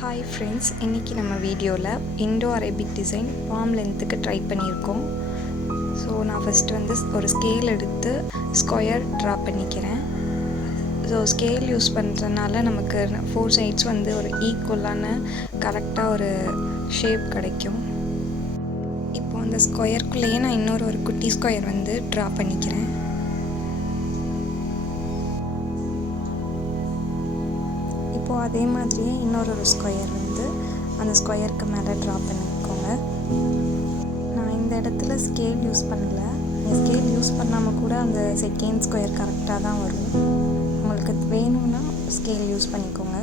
Hi friends, இன்றைக்கி நம்ம வீடியோவில் இண்டோ அரேபிக் டிசைன் பாம் லென்த்துக்கு ட்ரை பண்ணியிருக்கோம். ஸோ நான் ஃபஸ்ட்டு வந்து ஒரு ஸ்கேல் எடுத்து ஸ்கொயர் ட்ரா பண்ணிக்கிறேன். ஸோ ஸ்கேல் யூஸ் பண்ணுறதுனால நமக்கு 4 சைட்ஸ் வந்து ஒரு ஈக்குவலான கரெக்டாக ஒரு ஷேப் கிடைக்கும். இப்போது அந்த ஸ்கொயருக்குள்ளேயே நான் இன்னொரு குட்டி ஸ்கொயர் வந்து ட்ரா பண்ணிக்கிறேன். இப்போது அதே மாதிரியே இன்னொரு ஸ்கொயர் வந்து அந்த ஸ்கொயருக்கு மேலே ட்ரா பண்ணிக்கோங்க. நான் இந்த இடத்துல ஸ்கேல் யூஸ் பண்ணல. ஸ்கேல் யூஸ் பண்ணாமல் கூட அந்த செகண்ட் ஸ்கொயர் கரெக்டாக தான் வரும். உங்களுக்கு வேணும்னா ஸ்கேல் யூஸ் பண்ணிக்கோங்க.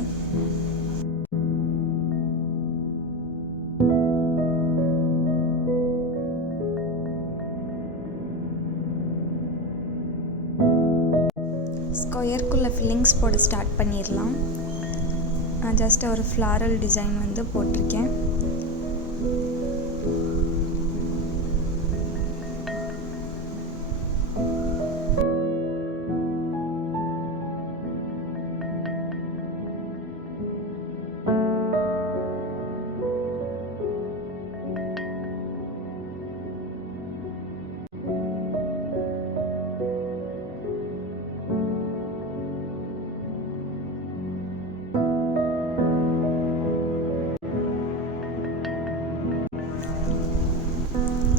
ஸ்கொயருக்குள்ளே ஃபில்லிங்ஸ் போட ஸ்டார்ட் பண்ணிடலாம். நான் ஜஸ்ட் ஒரு ஃப்ளாரல் டிசைன் வந்து போட்டிருக்கேன்.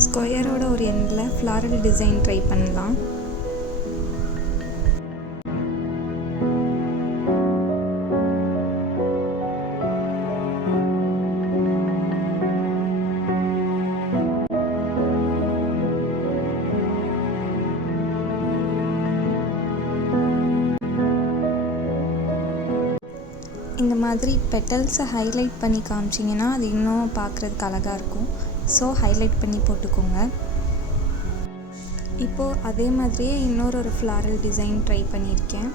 ஸ்கொயரோட ஒரு எண்டில் ஃப்ளாரல் டிசைன் ட்ரை பண்ணலாம். இந்த மாதிரி பெட்டல்ஸை ஹைலைட் பண்ணி காமிச்சிங்கன்னா அது இன்னும் பார்க்குறதுக்கு அழகாக இருக்கும். ஸோ ஹைலைட் பண்ணி போட்டுக்கோங்க. இப்போது அதே மாதிரியே இன்னொரு ஃப்ளாரல் டிசைன் ட்ரை பண்ணியிருக்கேன்.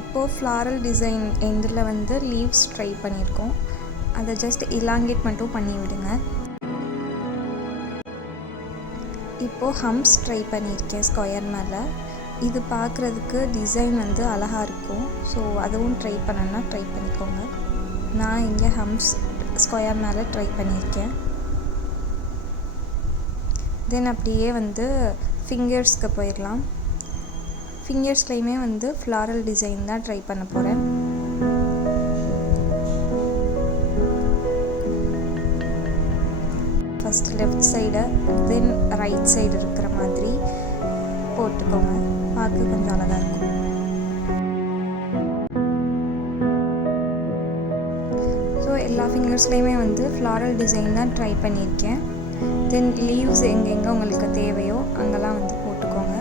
இப்போது ஃப்ளாரல் டிசைன் எண்டில் வந்து லீவ்ஸ் ட்ரை பண்ணியிருக்கோம். அதை ஜஸ்ட் இலாங்கேட் மட்டும் பண்ணி விடுங்க. இப்போது ஹம்ப்ஸ் ட்ரை பண்ணியிருக்கேன் ஸ்கொயர் மேலே. இது பார்க்குறதுக்கு டிசைன் வந்து அழகாக இருக்கும். ஸோ அதுவும் ட்ரை பண்ணணுன்னா ட்ரை பண்ணிக்கோங்க. நான் இங்கே ஹம்ப்ஸ் ஸ்கொயர் மேலே ட்ரை பண்ணியிருக்கேன். தென் அப்படியே வந்து ஃபிங்கர்ஸ்க்கு போயிடலாம். ஃபிங்கர்ஸ்லேயுமே வந்து ஃப்ளாரல் டிசைன் தான் ட்ரை பண்ண போகிறேன். ஃபஸ்ட் லெஃப்ட் சைடு தென் ரைட் சைடு இருக்கிற மாதிரி போட்டுக்கோங்க. பார்க்க கொஞ்சம் அழகாக இருக்கும். ஸோ எல்லா ஃபிங்கர்ஸ்லேயுமே வந்து ஃப்ளாரல் டிசைன் தான் ட்ரை பண்ணியிருக்கேன். தென் லீவ்ஸ் எங்கெங்கே உங்களுக்கு தேவையோ அங்கெல்லாம் வந்து போட்டுக்கோங்க.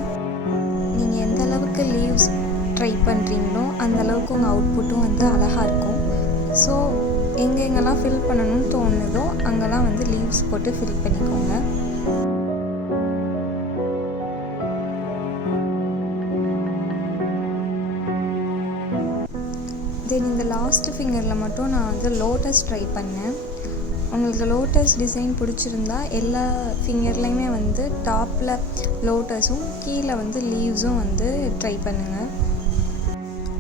நீங்கள் எந்த அளவுக்கு லீவ்ஸ் ட்ரை பண்ணுறீங்களோ அந்தளவுக்கு உங்கள் அவுட்புட்டும் வந்து அழகாக இருக்கும். ஸோ எங்கெங்கெல்லாம் ஃபில் பண்ணணும்னு தோணுதோ அங்கெல்லாம் வந்து லீவ்ஸ் போட்டு ஃபில் பண்ணிக்கோங்க. தென் இந்த லாஸ்ட் ஃபிங்கரில் மட்டும் நான் வந்து லோட்டஸ் ட்ரை பண்ணேன். உங்களுக்கு லோட்டஸ் டிசைன் பிடிச்சிருந்தா எல்லா ஃபிங்கர்லேயுமே வந்து டாப்பில் லோட்டஸும் கீழே வந்து லீவ்ஸும் வந்து ட்ரை பண்ணுங்கள்.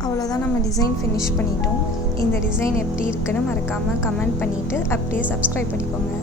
அவ்வளோதான், நம்ம டிசைன் ஃபினிஷ் பண்ணிட்டோம். இந்த டிசைன் எப்படி இருக்குன்னு மறக்காமல் கமெண்ட் பண்ணிவிட்டு அப்படியே சப்ஸ்கிரைப் பண்ணிக்கோங்க.